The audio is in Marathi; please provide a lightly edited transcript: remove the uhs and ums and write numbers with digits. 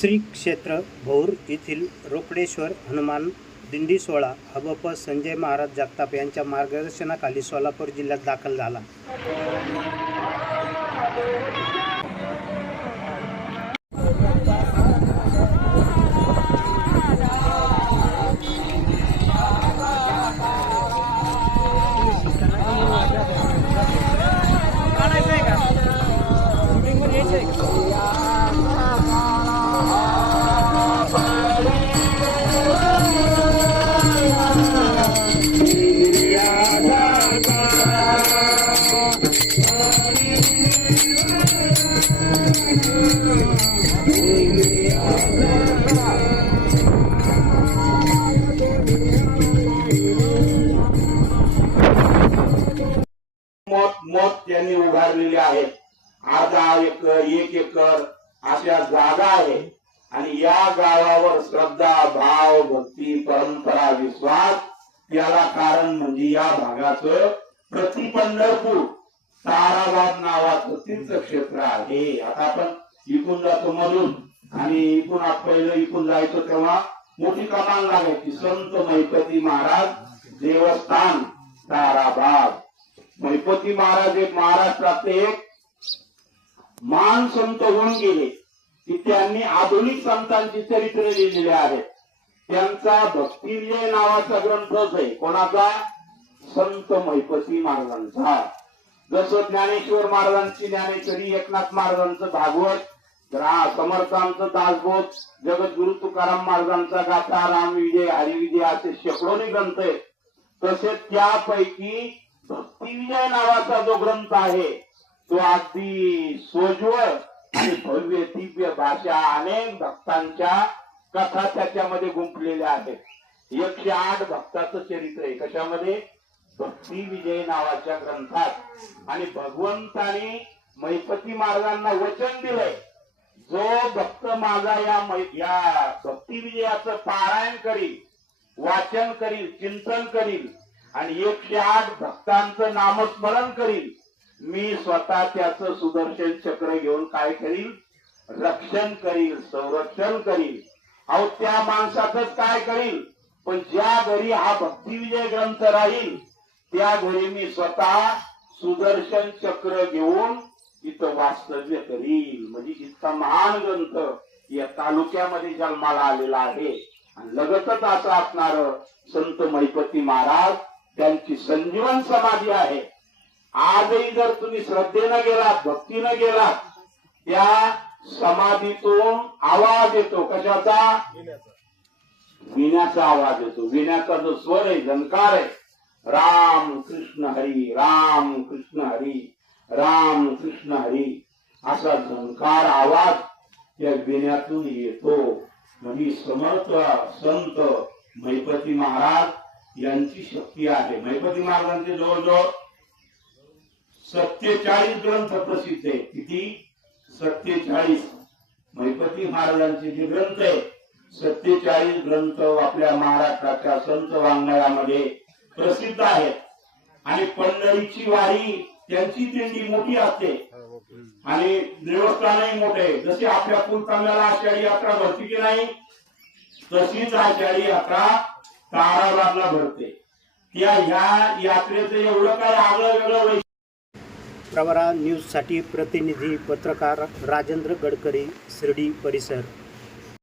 श्री क्षेत्र भौर येथील रोकडेश्वर हनुमान दिंडी सोहळा हबप संजय महाराज जगताप यांच्या मार्गदर्शनाखाली सोलापूर जिल्ह्यात दाखल झाला। मत त्यांनी उभारलेले आहेत। अर्धा एकर 1 एकर अशा जागा आहे आणि या गावावर श्रद्धा भाव भक्ती परंपरा विश्वास याला कारण म्हणजे या भागाचं प्रतिपंढरपूर ताराबाद नावाचं तीर्थक्षेत्र आहे। आता आपण इकून जातो मधून आणि इकून पहिलं इकून जायचं तेव्हा मोठी कमान लागायची। संत मैपती महाराज देवस्थान ताराबाद। मैपती महाराज एक महाराष्ट्रातले एक महान संत होऊन गेले की त्यांनी आधुनिक संतांची चरित्र लिहिलेले आहेत। त्यांचा भक्तिविजय नावाचा ग्रंथच आहे। कोणाचा? संत मैपती महाराजांचा। जसं ज्ञानेश्वर महाराजांची ज्ञानेश्वरी, एकनाथ महाराजांचं भागवत, समर्थांचं दासबोध, जगद्गुरु तुकाराम महाराजांचा गाथा, रामविजय, हरिविजय असे शेकडोनी ग्रंथ आहेत। तसेच त्यापैकी भक्तिविजय नावाचा जो ग्रंथ आहे तो अगदी सोज्वळ आणि भव्य दिव्य भाषा, अनेक भक्तांच्या कथा त्याच्यामध्ये गुंफलेल्या आहेत। 108 भक्ताचं चरित्र आहे कशामध्ये? भक्तिविजय नावाच्या ग्रंथात। आणि भगवंताने मैपती महाराजांना वचन दिलंय, जो भक्त माझा या भक्तिविजयाचं पारायण करील, वाचन करील, चिंतन करील आणि 108 भक्तांचं नामस्मरण करील, मी स्वतः त्याचं सुदर्शन चक्र घेऊन काय करील? रक्षण करील, संरक्षण करील। अहो त्या माणसाचंच काय करील, पण ज्या घरी हा भक्तिविजय ग्रंथ राहील त्या घरी मी स्वतः सुदर्शन चक्र घेऊन इथं वास्तव्य करील। म्हणजे इतका महान ग्रंथ या तालुक्यामध्ये जन्माला आलेला आहे। आणि लगतच असं असणार संत मैपती महाराज त्यांची संजीवन समाधी आहे। आजही जर तुम्ही श्रद्धेनं गेलात, भक्तीनं गेलात, त्या समाधीतून आवाज येतो। कशाचा? विण्याचा आवाज येतो। विण्याचा जो स्वर आहे, झंकार आहे, राम कृष्ण हरी, राम कृष्ण हरी, राम कृष्ण हरी असा झंकार आवाज या विण्यातून येतो। म्हणजे समर्थ संत मैपती महाराज यांची शक्ती आहे। मैपती महाराजांचे जवळजवळ 47 ग्रंथ प्रसिद्ध आहेत। किती? 47। मैपती महाराजांचे जे ग्रंथ आहे 47 ग्रंथ आपल्या महाराष्ट्राच्या संत वाङ्मयामध्ये प्रसिद्ध आहेत। आणि पंढरीची वारी त्यांची दिंडी मोठी असते आणि देवस्थानही मोठे। जसे आपल्या कुलतांब्याला आषाढी यात्रा भरती की नाही, तशीच आषाढी यात्रा ताराबादला भरते। त्या ह्या यात्रेचं एवढं काय आगळं वेगळं प्रवरा न्यूज साठी प्रतिनिधी पत्रकार राजेंद्र गडकरी, शिर्डी परिसर।